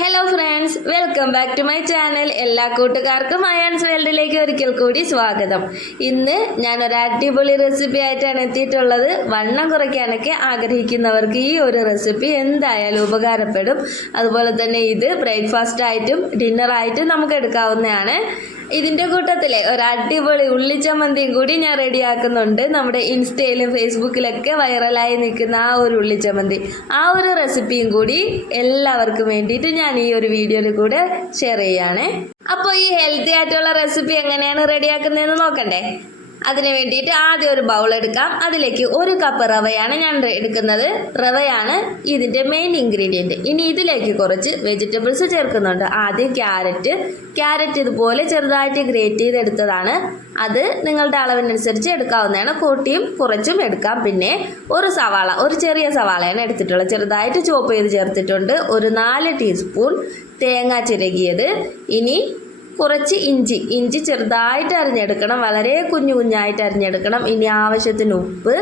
Hello friends welcome back to my channel എല്ലാ കൂട്ടുകാർക്കും അയാൻസ് വേൾഡിലേക്ക് ഒരിക്കൽ കൂടി സ്വാഗതം. ഇന്ന് ഞാൻ ഒരു അടിപൊളി റെസിപ്പി ആയിട്ടാണ് എത്തിയിട്ടുള്ളത്. വണ്ണം കുറയ്ക്കാനൊക്കെ ആഗ്രഹിക്കുന്നവർക്ക് ഈ ഒരു റെസിപ്പി എന്തായാലും ഉപകാരപ്പെടും. അതുപോലെ തന്നെ ഇത് ബ്രേക്ക്ഫാസ്റ്റ് ആയിട്ടും ഡിന്നർ ആയിട്ടും നമുക്ക് എടുക്കാവുന്നതാണ്. ഇതിന്റെ കൂട്ടത്തിലെ ഒരു അടിപൊളി ഉള്ളിച്ചമ്മന്തിയും കൂടി ഞാൻ റെഡിയാക്കുന്നുണ്ട്. നമ്മുടെ ഇൻസ്റ്റയിലും ഫേസ്ബുക്കിലൊക്കെ വൈറലായി നിൽക്കുന്ന ആ ഒരു ഉള്ളിച്ചമ്മന്തി. ആ ഒരു റെസിപ്പിയും കൂടി എല്ലാവർക്കും വേണ്ടിയിട്ട് ഞാൻ ഈ ഒരു വീഡിയോയിൽ കൂടെ ഷെയർ ചെയ്യാണ്. അപ്പോൾ ഈ ഹെൽത്തി ആയിട്ടുള്ള റെസിപ്പി എങ്ങനെയാണ് റെഡിയാക്കുന്നതെന്ന് നോക്കണ്ടേ? അതിന് വേണ്ടിയിട്ട് ആദ്യം ഒരു ബൗൾ എടുക്കാം. അതിലേക്ക് ഒരു കപ്പ് റവയാണ് ഞാൻ എടുക്കുന്നത്. റവയാണ് ഇതിന്റെ മെയിൻ ഇൻഗ്രീഡിയന്റ് ഇനി ഇതിലേക്ക് കുറച്ച് വെജിറ്റബിൾസ് ചേർക്കുന്നുണ്ട്. ആദ്യം ക്യാരറ്റ് ക്യാരറ്റ് ഇതുപോലെ ചെറുതായിട്ട് ഗ്രേറ്റ് ചെയ്തെടുത്തതാണ്. അത് നിങ്ങളുടെ അളവിനനുസരിച്ച് എടുക്കാവുന്നതാണ്. കൂട്ടിയും കുറച്ചും എടുക്കാം. പിന്നെ ഒരു സവാള ഒരു ചെറിയ സവാളയാണ് എടുത്തിട്ടുള്ളത്. ചെറുതായിട്ട് ചോപ്പ് ചെയ്ത് ചേർത്തിട്ടുണ്ട്. ഒരു നാല് ടീസ്പൂൺ തേങ്ങ ചിരകിയത്. ഇനി കുറച്ച് ഇഞ്ചി. ഇഞ്ചി ചെറുതായിട്ട് അരിഞ്ഞെടുക്കണം. വളരെ കുഞ്ഞു കുഞ്ഞായിട്ട് അരിഞ്ഞെടുക്കണം. ഇനി ആവശ്യത്തിന് ഉപ്പ്.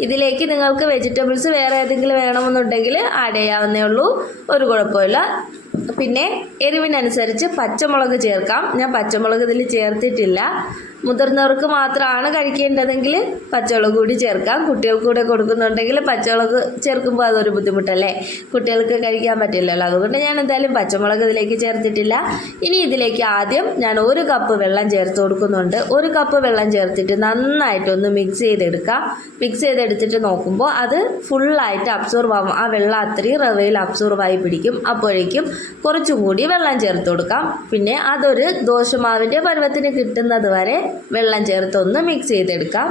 ഇതിലേക്ക് നിങ്ങൾക്ക് വെജിറ്റബിൾസ് വേറെ ഏതെങ്കിലും വേണമെന്നുണ്ടെങ്കിൽ ആഡ് ചെയ്യാവുന്നേ ഉള്ളൂ. ഒരു കുഴപ്പമില്ല. പിന്നെ എരിവിനനുസരിച്ച് പച്ചമുളക് ചേർക്കാം. ഞാൻ പച്ചമുളക് ഇതിൽ ചേർത്തിട്ടില്ല. മുതിർന്നവർക്ക് മാത്രമാണ് കഴിക്കേണ്ടതെങ്കിൽ പച്ചമുളക് കൂടി ചേർക്കാം. കുട്ടികൾക്ക് കൂടെ കൊടുക്കുന്നുണ്ടെങ്കിൽ പച്ചമുളക് ചേർക്കുമ്പോൾ അതൊരു ബുദ്ധിമുട്ടല്ലേ? കുട്ടികൾക്ക് കഴിക്കാൻ പറ്റില്ലല്ലോ. അതുകൊണ്ട് ഞാൻ എന്തായാലും പച്ചമുളക് ഇതിലേക്ക് ചേർത്തിട്ടില്ല. ഇനി ഇതിലേക്ക് ആദ്യം ഞാൻ ഒരു കപ്പ് വെള്ളം ചേർത്ത് കൊടുക്കുന്നുണ്ട്. ഒരു കപ്പ് വെള്ളം ചേർത്തിട്ട് നന്നായിട്ടൊന്ന് മിക്സ് ചെയ്തെടുക്കാം. മിക്സ് ചെയ്തെടുത്തിട്ട് നോക്കുമ്പോൾ അത് ഫുള്ളായിട്ട് അബ്സോർവ് ആവും. ആ വെള്ളം അത്രയും റവയിൽ അബ്സോർവ് ആയി പിടിക്കും. അപ്പോഴേക്കും കുറച്ചും കൂടി വെള്ളം ചേർത്ത് കൊടുക്കാം. പിന്നെ അതൊരു ദോശമാവിന്റെ പരുവത്തിന് കിട്ടുന്നത് വരെ വെള്ളം ചേർത്ത് ഒന്ന് മിക്സ് ചെയ്തെടുക്കാം.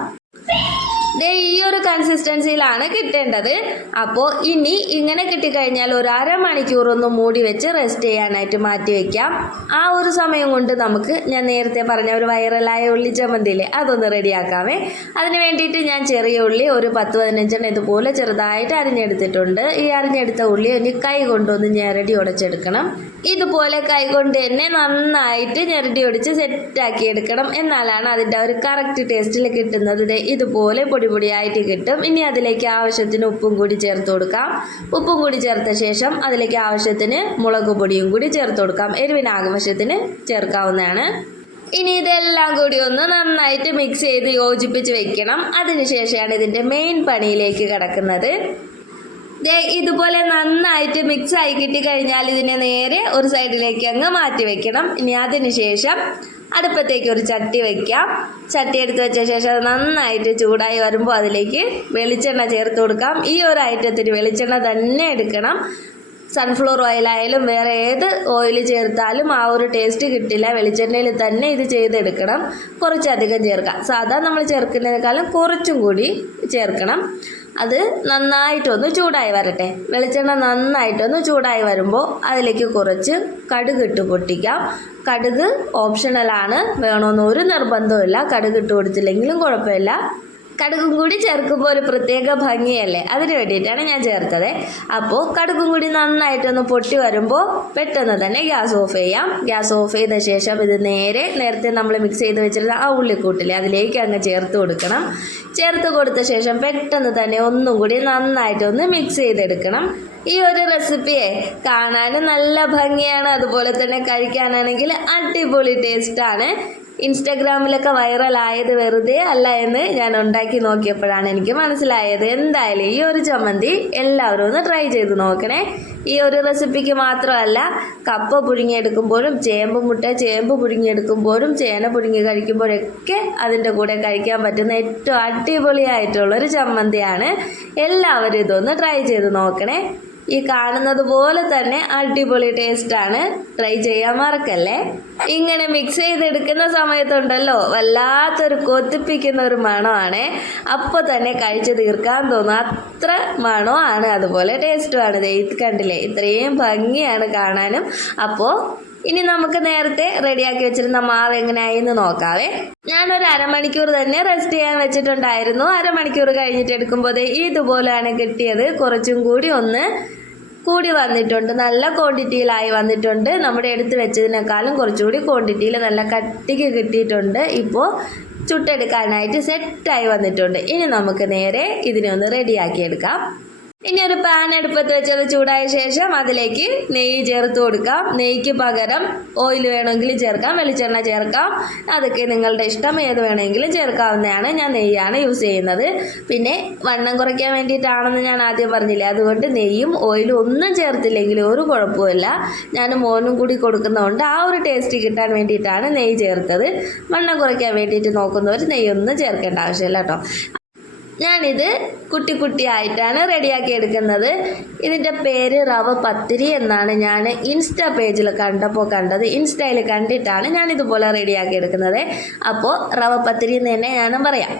ദേ ഈ ഒരു കൺസിസ്റ്റൻസിയിലാണ് കിട്ടേണ്ടത്. അപ്പോൾ ഇനി ഇങ്ങനെ കിട്ടിക്കഴിഞ്ഞാൽ ഒരു അരമണിക്കൂർ ഒന്ന് മൂടി വെച്ച് റെസ്റ്റ് ചെയ്യാനായിട്ട് മാറ്റി വെക്കാം. ആ ഒരു സമയം കൊണ്ട് നമുക്ക് ഞാൻ നേരത്തെ പറഞ്ഞ ഒരു വൈറലായ ഉള്ളി ചമ്മന്തിയില്ലേ അതൊന്ന് റെഡിയാക്കാമേ. അതിന് വേണ്ടിയിട്ട് ഞാൻ ചെറിയ ഉള്ളി ഒരു പത്ത് പതിനഞ്ചെണ്ണം ഇതുപോലെ ചെറുതായിട്ട് അരിഞ്ഞെടുത്തിട്ടുണ്ട്. ഈ അരിഞ്ഞെടുത്ത ഉള്ളി ഒന്ന് കൈ കൊണ്ടൊന്ന് ഞെരടി ഉടച്ചെടുക്കണം. ഇതുപോലെ കൈ കൊണ്ട് തന്നെ നന്നായിട്ട് ഞെരടി ഒടിച്ച് സെറ്റാക്കി എടുക്കണം. എന്നാലാണ് അതിന്റെ ഒരു കറക്റ്റ് ടേസ്റ്റിൽ കിട്ടുന്നത്. ഇതുപോലെ പൊടി പൊടിയായിട്ട് കിട്ടും. ഇനി അതിലേക്ക് ആവശ്യത്തിന് ഉപ്പും കൂടി ചേർത്ത് കൊടുക്കാം. ഉപ്പും കൂടി ചേർത്ത ശേഷം അതിലേക്ക് ആവശ്യത്തിന് മുളക് പൊടിയും കൂടി ചേർത്ത് കൊടുക്കാം. എരിവിന് ചേർക്കാവുന്നതാണ്. ഇനി ഇതെല്ലാം കൂടി ഒന്ന് നന്നായിട്ട് മിക്സ് ചെയ്ത് യോജിപ്പിച്ച് വെക്കണം. അതിനുശേഷമാണ് ഇതിന്റെ മെയിൻ പണിയിലേക്ക് കിടക്കുന്നത്. ഇതുപോലെ നന്നായിട്ട് മിക്സ് ആയി കിട്ടി കഴിഞ്ഞാൽ ഇതിനെ നേരെ ഒരു സൈഡിലേക്ക് അങ്ങ് മാറ്റി വെക്കണം. ഇനി അതിന് ശേഷം അടുപ്പത്തേക്ക് ഒരു ചട്ടി വയ്ക്കാം ചട്ടി എടുത്ത് വെച്ച ശേഷം നന്നായിട്ട് ചൂടായി വരുമ്പോൾ അതിലേക്ക് വെളിച്ചെണ്ണ ചേർത്ത് കൊടുക്കാം. ഈ ഒരു ഐറ്റത്തിന് വെളിച്ചെണ്ണ തന്നെ എടുക്കണം. സൺഫ്ലവർ ഓയിലായാലും വേറെ ഏത് ഓയിൽ ചേർത്താലും ആ ഒരു ടേസ്റ്റ് കിട്ടില്ല. വെളിച്ചെണ്ണയിൽ തന്നെ ഇത് ചെയ്തെടുക്കണം. കുറച്ചധികം ചേർക്കാം. സാധാ നമ്മൾ ചേർക്കുന്നതിനേക്കാളും കുറച്ചും കൂടി ചേർക്കണം. അത് നന്നായിട്ടൊന്ന് ചൂടായി വരട്ടെ. വെളിച്ചെണ്ണ നന്നായിട്ടൊന്ന് ചൂടായി വരുമ്പോൾ അതിലേക്ക് കുറച്ച് കടുക് ഇട്ട് പൊട്ടിക്കാം. കടുക് ഓപ്ഷണലാണ് വേണമെന്ന് ഒരു നിർബന്ധമില്ല കടുക് ഇട്ട് കൊടുത്തില്ലെങ്കിലും കുഴപ്പമില്ല. കടുകും കൂടി ചേർക്കുമ്പോൾ ഒരു പ്രത്യേക ഭംഗിയല്ലേ? അതിന് വേണ്ടിയിട്ടാണ് ഞാൻ ചേർത്തത്. അപ്പോൾ കടുകും കൂടി നന്നായിട്ടൊന്ന് പൊട്ടി വരുമ്പോൾ പെട്ടെന്ന് തന്നെ ഗ്യാസ് ഓഫ് ചെയ്യാം. ഗ്യാസ് ഓഫ് ചെയ്ത ശേഷം ഇത് നേരെ നേരത്തെ നമ്മൾ മിക്സ് ചെയ്ത് വെച്ചിരുന്ന ആ ഉള്ളിക്കൂട്ടില്ലേ അതിലേക്ക് അങ്ങ് ചേർത്ത് കൊടുക്കണം. ചേർത്ത് കൊടുത്ത ശേഷം പെട്ടെന്ന് തന്നെ ഒന്നും കൂടി നന്നായിട്ടൊന്ന് മിക്സ് ചെയ്തെടുക്കണം. ഈ ഒരു റെസിപ്പിയെ കാണാനും നല്ല ഭംഗിയാണ്. അതുപോലെ തന്നെ കഴിക്കാനാണെങ്കിൽ അടിപൊളി ടേസ്റ്റാണ് ഇൻസ്റ്റഗ്രാമിലൊക്കെ വൈറലായത് വെറുതെ അല്ല എന്ന് ഞാൻ ഉണ്ടാക്കി നോക്കിയപ്പോഴാണ് എനിക്ക് മനസ്സിലായത്. എന്തായാലും ഈ ഒരു ചമ്മന്തി എല്ലാവരും ഒന്ന് ട്രൈ ചെയ്ത് നോക്കണേ. ഈ ഒരു റെസിപ്പിക്ക് മാത്രമല്ല കപ്പ പുഴുങ്ങിയെടുക്കുമ്പോഴും ചേമ്പ് മുട്ട ചേമ്പ് പുഴുങ്ങിയെടുക്കുമ്പോഴും ചേന പുഴുങ്ങി കഴിക്കുമ്പോഴൊക്കെ അതിന്റെ കൂടെ കഴിക്കാൻ പറ്റുന്ന ഏറ്റവും അടിപൊളിയായിട്ടുള്ളൊരു ചമ്മന്തിയാണ്. എല്ലാവരും ഇതൊന്ന് ട്രൈ ചെയ്ത് നോക്കണേ. ഈ കാണുന്നത് പോലെ തന്നെ അടിപൊളി ടേസ്റ്റാണ് ട്രൈ ചെയ്യാൻ മറക്കല്ലേ? ഇങ്ങനെ മിക്സ് ചെയ്തെടുക്കുന്ന സമയത്തുണ്ടല്ലോ വല്ലാത്തൊരു കൊത്തിപ്പിക്കുന്ന ഒരു മണമാണ്. അപ്പോൾ തന്നെ കഴിച്ചു തീർക്കാൻ തോന്നും അത്ര മണമാണ് അതുപോലെ ടേസ്റ്റുമാണ് ഇത് കണ്ടില്ലേ? ഇത്രയും ഭംഗിയാണ് കാണാനും. അപ്പോൾ ഇനി നമുക്ക് നേരത്തെ റെഡിയാക്കി വെച്ചിരുന്ന മാവ് എങ്ങനെയായി എന്ന് നോക്കാവേ. ഞാനൊരു അരമണിക്കൂർ തന്നെ റെസ്റ്റ് ചെയ്യാൻ വെച്ചിട്ടുണ്ടായിരുന്നു. അരമണിക്കൂർ കഴിഞ്ഞിട്ട് എടുക്കുമ്പോൾ ഇതുപോലെയാണ് കിട്ടിയത്. കുറച്ചും കൂടി ഒന്ന് കൂടി വന്നിട്ടുണ്ട്. നല്ല ക്വാണ്ടിറ്റിയിലായി വന്നിട്ടുണ്ട്. നമ്മുടെ എടുത്ത് വെച്ചതിനേക്കാളും കുറച്ചുകൂടി ക്വാണ്ടിറ്റിയിൽ നല്ല കട്ടിക്ക് കിട്ടിയിട്ടുണ്ട്. ഇപ്പോൾ ചുട്ടെടുക്കാനായിട്ട് സെറ്റായി വന്നിട്ടുണ്ട്. ഇനി നമുക്ക് നേരെ ഇതിനെ ഒന്ന് റെഡിയാക്കി എടുക്കാം. ഇനി ഒരു പാൻ അടുപ്പത്ത് അത് ചൂടായ ശേഷം അതിലേക്ക് നെയ്യ് ചേർത്ത് കൊടുക്കാം. നെയ്ക്ക് പകരം ഓയിൽ വേണമെങ്കിൽ ചേർക്കാം വെളിച്ചെണ്ണ ചേർക്കാം. അതൊക്കെ നിങ്ങളുടെ ഇഷ്ടം ഏത് വേണമെങ്കിലും ചേർക്കാവുന്നതാണ്. ഞാൻ നെയ്യാണ് യൂസ് ചെയ്യുന്നത്. പിന്നെ വണ്ണം കുറയ്ക്കാൻ വേണ്ടിയിട്ടാണെന്ന് ഞാൻ ആദ്യം പറഞ്ഞില്ലേ അതുകൊണ്ട് നെയ്യും ഓയിലും ഒന്നും ചേർത്തില്ലെങ്കിൽ ഒരു കുഴപ്പമില്ല ഞാൻ മോനും കൂടി കൊടുക്കുന്നതുകൊണ്ട് ആ ഒരു ടേസ്റ്റ് കിട്ടാൻ വേണ്ടിയിട്ടാണ് നെയ്യ് ചേർത്തത്. വണ്ണം കുറയ്ക്കാൻ വേണ്ടിയിട്ട് നോക്കുന്നവർ നെയ്യൊന്നും ചേർക്കേണ്ട ആവശ്യമില്ല കേട്ടോ. ഞാനിത് കുട്ടി കുട്ടിയായിട്ടാണ് റെഡിയാക്കി എടുക്കുന്നത്. ഇതിന്റെ പേര് റവ പത്തിരി എന്നാണ് ഞാൻ ഇൻസ്റ്റ പേജിൽ കണ്ടപ്പോൾ കണ്ടത്. ഇൻസ്റ്റയിൽ കണ്ടിട്ടാണ് ഞാൻ ഇതുപോലെ റെഡിയാക്കി എടുക്കുന്നത്. അപ്പോൾ റവ പത്തിരി എന്ന് തന്നെ ഞാനും പറയാം.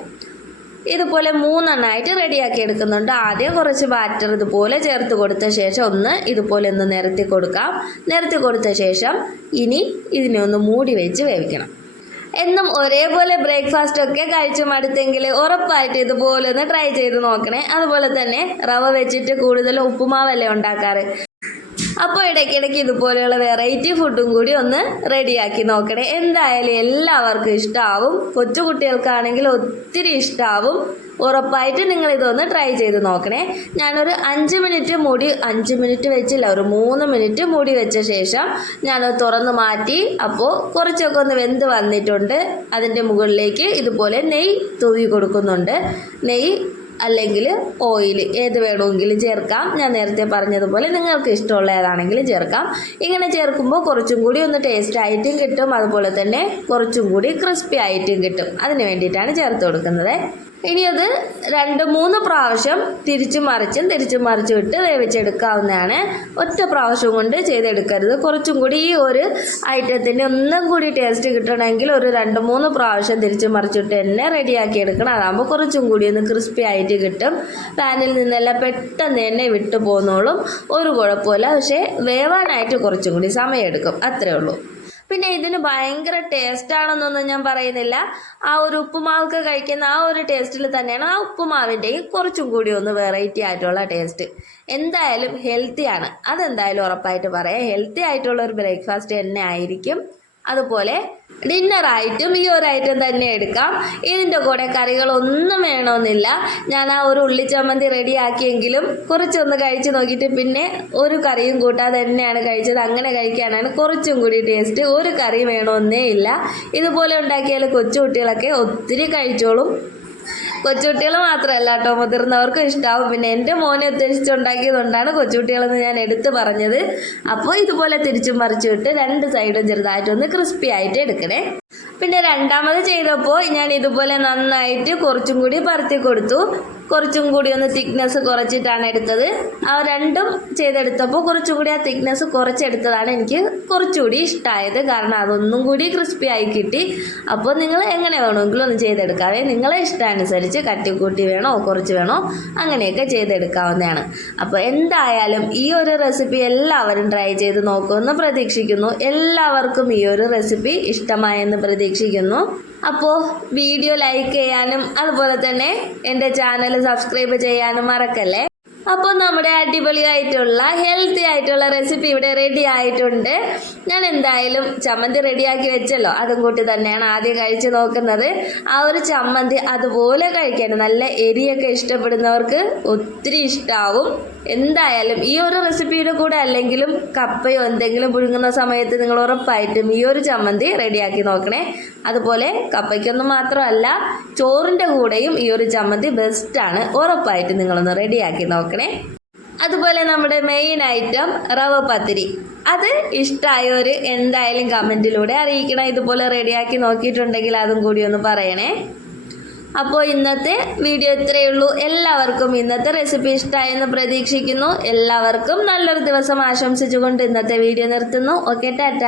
ഇതുപോലെ മൂന്നെണ്ണമായിട്ട് റെഡിയാക്കി എടുക്കുന്നുണ്ട്. ആദ്യം കുറച്ച് ബാറ്റർ ഇതുപോലെ ചേർത്ത് കൊടുത്ത ശേഷം ഒന്ന് ഇതുപോലെ ഒന്ന് നിരത്തി കൊടുക്കാം. നിരത്തി കൊടുത്ത ശേഷം ഇനി ഇതിനെ ഒന്ന് മൂടി വെച്ച് വേവിക്കണം. എന്നും ഒരേപോലെ ബ്രേക്ക്ഫാസ്റ്റ് ഒക്കെ കഴിച്ചു മടുത്തെങ്കിൽ ഉറപ്പായിട്ട് ഇതുപോലെ ഒന്ന് ട്രൈ ചെയ്ത് നോക്കണേ. അതുപോലെ തന്നെ റവ വെച്ചിട്ട് കൂടുതൽ ഉപ്പുമാവല്ലേ ഉണ്ടാക്കാറ്? അപ്പോൾ ഇടയ്ക്കിടയ്ക്ക് ഇതുപോലെയുള്ള വെറൈറ്റി ഫുഡും കൂടി ഒന്ന് റെഡിയാക്കി നോക്കണേ. എന്തായാലും എല്ലാവർക്കും ഇഷ്ടമാവും കൊച്ചുകുട്ടികൾക്കാണെങ്കിൽ ഒത്തിരി ഇഷ്ടമാവും ഉറപ്പായിട്ട് നിങ്ങൾ ഇതൊന്ന് ട്രൈ ചെയ്ത് നോക്കണേ. ഞാനൊരു അഞ്ച് മിനിറ്റ് മുടി അഞ്ച് മിനിറ്റ് വെച്ചില്ല ഒരു മൂന്ന് മിനിറ്റ് മുടി വെച്ച ശേഷം ഞാനത് തുറന്ന് മാറ്റി അപ്പോൾ കുറച്ചൊക്കെ ഒന്ന് വെന്ത് വന്നിട്ടുണ്ട്. അതിന്റെ മുകളിലേക്ക് ഇതുപോലെ നെയ്യ് തൂവി കൊടുക്കുന്നുണ്ട്. നെയ്യ് അല്ലെങ്കിൽ ഓയിൽ ഏത് വേണമെങ്കിലും ചേർക്കാം. ഞാൻ നേരത്തെ പറഞ്ഞതുപോലെ നിങ്ങൾക്ക് ഇഷ്ടമുള്ള ഏതാണെങ്കിലും ചേർക്കാം. ഇങ്ങനെ ചേർക്കുമ്പോൾ കുറച്ചും കൂടി ഒന്ന് ടേസ്റ്റ് ആയിട്ടും കിട്ടും. അതുപോലെ തന്നെ കുറച്ചും കൂടി ക്രിസ്പി ആയിട്ടും കിട്ടും. അതിന് വേണ്ടിയിട്ടാണ് ചേർത്ത് കൊടുക്കുന്നത്. ഇനി അത് രണ്ട് മൂന്ന് പ്രാവശ്യം തിരിച്ചു മറിച്ചും തിരിച്ചു മറിച്ചും ഇട്ട് വേവിച്ചെടുക്കാവുന്നതാണ്. ഒറ്റ പ്രാവശ്യം കൊണ്ട് ചെയ്തെടുക്കരുത്. കുറച്ചും കൂടി ഈ ഒരു ഐറ്റത്തിന്റെ ഒന്നും കൂടി ടേസ്റ്റ് കിട്ടണമെങ്കിൽ ഒരു രണ്ട് മൂന്ന് പ്രാവശ്യം തിരിച്ചു മറിച്ചിട്ട് തന്നെ റെഡിയാക്കി എടുക്കണം. അതാകുമ്പോൾ കുറച്ചും കൂടി ഒന്ന് ക്രിസ്പി ആയിട്ട് കിട്ടും. പാനിൽ നിന്നെല്ലാം പെട്ടെന്ന് തന്നെ വിട്ടു പോന്നോളും. ഒരു കുഴപ്പമില്ല. പക്ഷേ വേവാനായിട്ട് കുറച്ചും കൂടി സമയമെടുക്കും. അത്രേ ഉള്ളൂ. പിന്നെ ഇതിന് ഭയങ്കര ടേസ്റ്റ് ആണെന്നൊന്നും ഞാൻ പറയുന്നില്ല. ആ ഒരു ഉപ്പുമാവൊക്കെ കഴിക്കുന്ന ആ ഒരു ടേസ്റ്റിൽ തന്നെയാണ് ആ ഉപ്പുമാവിന്റെ കുറച്ചും കൂടി ഒന്ന് വെറൈറ്റി ആയിട്ടുള്ള ടേസ്റ്റ് എന്തായാലും ഹെൽത്തിയാണ് അതെന്തായാലും ഉറപ്പായിട്ട് പറയാം. ഹെൽത്തി ആയിട്ടുള്ള ഒരു ബ്രേക്ക്ഫാസ്റ്റ് തന്നെ ആയിരിക്കും. അതുപോലെ ഡിന്നറായിട്ടും ഈ ഒരു ഐറ്റം തന്നെ എടുക്കാം. ഇതിന്റെ കൂടെ കറികളൊന്നും വേണമെന്നില്ല. ഞാൻ ആ ഒരു ഉള്ളിച്ചമ്മന്തി റെഡിയാക്കിയെങ്കിലും കുറച്ചൊന്ന് കഴിച്ച് നോക്കിയിട്ട് പിന്നെ ഒരു കറിയും കൂട്ടാതെ തന്നെയാണ് കഴിച്ചത്. അങ്ങനെ കഴിക്കാനാണ് കുറച്ചും കൂടി ടേസ്റ്റ് ഒരു കറി വേണമെന്നേ ഇല്ല. ഇതുപോലെ ഉണ്ടാക്കിയാൽ കൊച്ചു കുട്ടികളൊക്കെ ഒത്തിരി കഴിച്ചോളും. കൊച്ചുകുട്ടികൾ മാത്രമല്ല കേട്ടോ മുതിർന്നവർക്കും ഇഷ്ടമാവും പിന്നെ എന്റെ മോനെ ഉദ്ദേശിച്ചുണ്ടാക്കിയതുകൊണ്ടാണ് കൊച്ചുകുട്ടികളെന്ന് ഞാൻ എടുത്തു പറഞ്ഞത്. അപ്പോൾ ഇതുപോലെ തിരിച്ചും മറിച്ചു വിട്ട് രണ്ട് സൈഡും ചെറുതായിട്ടൊന്ന് ക്രിസ്പി ആയിട്ട് എടുക്കണേ. പിന്നെ രണ്ടാമത് ചെയ്തപ്പോൾ ഞാൻ ഇതുപോലെ നന്നായിട്ട് കുറച്ചും കൂടി പരത്തി കൊടുത്തു. കുറച്ചും കൂടി ഒന്ന് തിക്നെസ് കുറച്ചിട്ടാണ് എടുത്തത്. ആ രണ്ടും ചെയ്തെടുത്തപ്പോൾ കുറച്ചും കൂടി ആ തിക്നെസ് കുറച്ചെടുത്തതാണ് എനിക്ക് കുറച്ചുകൂടി ഇഷ്ടമായത് കാരണം അതൊന്നും കൂടി ക്രിസ്പി ആയി കിട്ടി. അപ്പോൾ നിങ്ങൾ എങ്ങനെ വേണമെങ്കിലും ഒന്ന് ചെയ്തെടുക്കാവേ. നിങ്ങളെ ഇഷ്ടാനുസരിച്ച് കട്ടിക്കൂട്ടി വേണോ കുറച്ച് വേണോ അങ്ങനെയൊക്കെ ചെയ്തെടുക്കാവുന്നതാണ്. അപ്പോൾ എന്തായാലും ഈ ഒരു റെസിപ്പി എല്ലാവരും ട്രൈ ചെയ്ത് നോക്കുമെന്ന് പ്രതീക്ഷിക്കുന്നു. എല്ലാവർക്കും ഈ ഒരു റെസിപ്പി ഇഷ്ടമായെന്ന് പ്രതീക്ഷിക്കുന്നു. അപ്പോൾ വീഡിയോ ലൈക്ക് ചെയ്യാനും അതുപോലെ തന്നെ എന്റെ ചാനൽ സബ്സ്ക്രൈബ് ചെയ്യാനും മറക്കല്ലേ? അപ്പോൾ നമ്മുടെ അടിപൊളിയായിട്ടുള്ള ഹെൽത്തി ആയിട്ടുള്ള റെസിപ്പി ഇവിടെ റെഡി ആയിട്ടുണ്ട്. ഞാൻ എന്തായാലും ചമ്മന്തി റെഡിയാക്കി വെച്ചല്ലോ. അതും കൂട്ടി തന്നെയാണ് ആദ്യം കഴിച്ച് നോക്കുന്നത്. ആ ഒരു ചമ്മന്തി അതുപോലെ കഴിക്കാൻ നല്ല എരിയൊക്കെ ഇഷ്ടപ്പെടുന്നവർക്ക് ഒത്തിരി ഇഷ്ടാവും. എന്തായാലും ഈ ഒരു റെസിപ്പിയുടെ കൂടെ അല്ലെങ്കിലും കപ്പയോ എന്തെങ്കിലും പുഴുങ്ങുന്ന സമയത്ത് നിങ്ങൾ ഉറപ്പായിട്ടും ഈ ഒരു ചമ്മന്തി റെഡിയാക്കി നോക്കണേ. അതുപോലെ കപ്പയ്ക്കൊന്നും മാത്രമല്ല ചോറിന്റെ കൂടെയും ഈ ഒരു ചമ്മന്തി ബെസ്റ്റാണ് ഉറപ്പായിട്ടും നിങ്ങളൊന്ന് റെഡിയാക്കി നോക്കണേ. അതുപോലെ നമ്മുടെ മെയിൻ ഐറ്റം റവ പത്തിരി. അത് ഇഷ്ടമായവർ എന്തായാലും കമന്റിലൂടെ അറിയിക്കണം. ഇതുപോലെ റെഡിയാക്കി നോക്കിയിട്ടുണ്ടെങ്കിൽ അതും കൂടി ഒന്ന് പറയണേ. അപ്പോൾ ഇന്നത്തെ വീഡിയോ ഇത്രയേ ഉള്ളൂ. എല്ലാവർക്കും ഇന്നത്തെ റെസിപ്പി ഇഷ്ടമായെന്ന് പ്രതീക്ഷിക്കുന്നു. എല്ലാവർക്കും നല്ലൊരു ദിവസം ആശംസിച്ചുകൊണ്ട് ഇന്നത്തെ വീഡിയോ നിർത്തുന്നു. Okay tata.